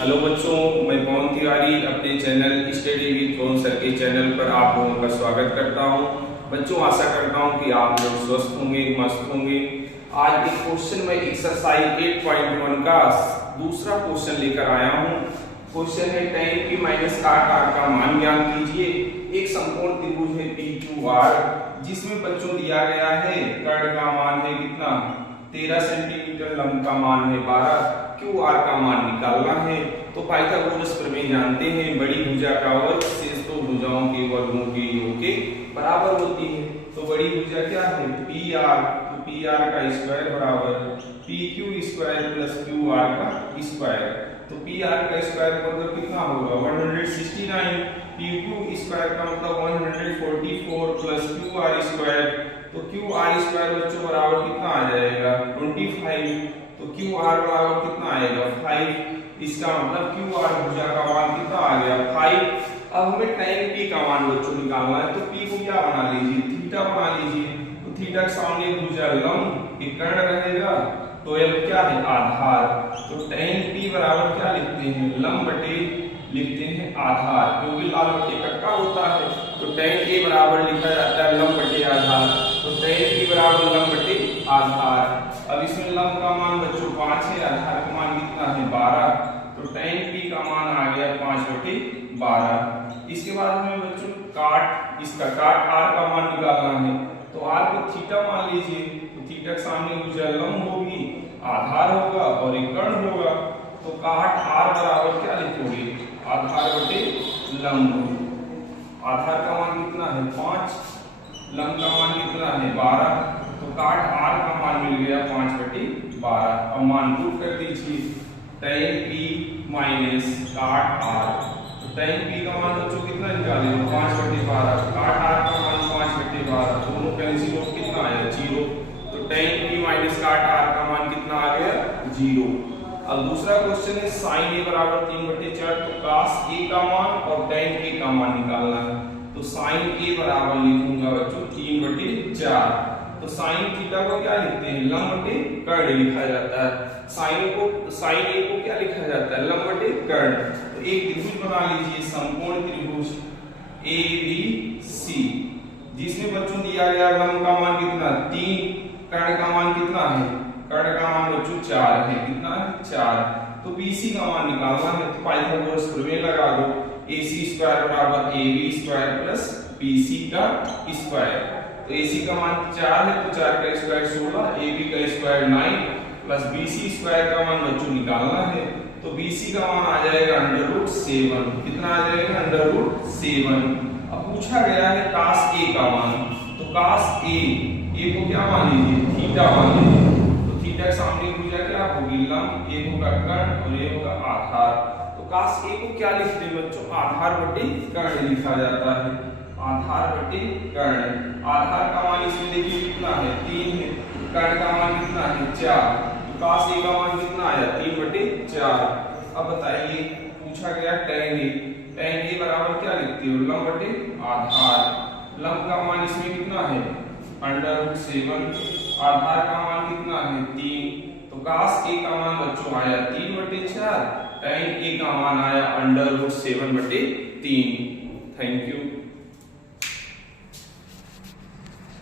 Hello बच्चों, मैं पवन तिवारी अपने channel study with Pawan sir के चैनल पर आप लोगों का स्वागत करता हूं। बच्चों, आशा करता हूं कि आप लोग स्वस्थ होंगे, मस्त होंगे। आज एक क्वेश्चन में एक्सरसाइज 8.1 का दूसरा क्वेश्चन लेकर आया हूं। क्वेश्चन है tan p minus cot r का मान ज्ञात कीजिए। एक समकोण त्रिभुज है PQR जिसमें बच्चों दिया गया है कर्ण का मान है कितना 13 सेंटीमीटर, लंब का मान है 12, QR का मान निकालना है। तो पाइथागोरस प्रमेय जानते हैं, बड़ी भुजा का वर्ग शेष दो भुजाओं के वर्गों के योग के बराबर होती है। तो बड़ी भुजा क्या है PR, तो PR का स्क्वायर बराबर PQ स्क्वायर प्लस QR का स्क्वायर। तो PR का स्क्वायर मतलब कितना होगा 169, PQ स्क्वायर का मतलब 144 प्लस QR स्क्वायर। तो QR स्क्वायर बच्चों बराबर कितना आ जाएगा 25। तो QR बराबर कितना आएगा 5। इसका मतलब QR भुजा का मान कितना आ गया 5। अब हमें tan p का मान बच्चों निकालना है। तो p को क्या बना लीजिए थीटा बना लीजिए। तो थीटा के सामने भुजा लंब एक कर्ण रहेगा, तो अब क्या है आधार। तो tan p बराबर क्या लिखते हैं लंब बटे लिखते हैं आधार, क्योंकि लाल बटे कक्का होता है। तो tan a बराबर लिखा जाता है लंब बटे आधार। तो tan p बराबर लंब बटे आधार। अब इसमें लंब का मान बच्चों 5 है, आधार का मान कितना है 12। तो tan p का मान आ गया 5/12। इसके बाद हमें बच्चों काट इसका काट r का मान निकालना है। तो r को थीटा मान लीजिए। तो थीटा के सामने भुजा लंब होगी, आधार होगा और एक कर्ण होगा। तो काट r बराबर क्या लिखोगे आधार बटे लंब। आधार का मान कितना है 5, लंब का मान कितना है 12। तो काट r का मान मिल गया 5/12। अब मान पुट कर दीजिए tan p माइनस काट r। तो tan p का मान बच्चों कितना निकाले 5/12, काट r का मान 5/12, दोनों कैंसिल हो कितना आया 0। तो tan p माइनस काट r का मान कितना आ गया 0। अब दूसरा क्वेश्चन है sin a बराबर 3/4। तो cos a का मान और tan a का मान निकालना है। तो sin a बराबर लिखूंगा बच्चों 3/4। तो sin थीटा को क्या लिखते हैं लंब बटे कर्ण लिखा जाता है। sin a को क्या लिखा जाता है लंब बटे कर्ण। तो एक त्रिभुज बना लीजिए समकोण त्रिभुज ABC जिसमें बच्चों दिया गया लंब का मान कितना 3, कर्ण का मान कितना है कर्ण का मान बच्चों 4 है, कितना है 4। तो BC का मान निकालना है। तो पाइथागोरस प्रमेय लगा दो AC स्क्वायर बराबर AB स्क्वायर प्लस BC का स्क्वायर। तो AC का मान 4 है, तो 4 का स्क्वायर 16, AB का स्क्वायर 9 प्लस BC स्क्वायर का मान बच्चों निकालना है। तो BC का मान आ जाएगा √7। कितना आ जाएगा √7। अब पूछा गया है cos A का मान। तो cos A को क्या मान लीजिए थीटा मान लीजिए। तो थीटा के सामने भुजा क्या होगी लंब, A होगा कर्ण और A होगा आधार। तो cos A को क्या लिखते हैं बच्चों आधार बटे कर्ण लिखा जाता है, आधार बटे कर्ण। आधार का मान इसमें देखिए कितना है 3 है, कर्ण का मान कितना है 4। तो cos A का मान कितना आया 3/4। अब बताइए पूछा गया tan A बराबर क्या लिखते हो लंब बटे आधार। लंब का मान इसमें कितना है √7, आधार का मान कितना है 3। तो cos A का मान बच्चों आया 3/4, tan A का मान आया √7/3। Thank you.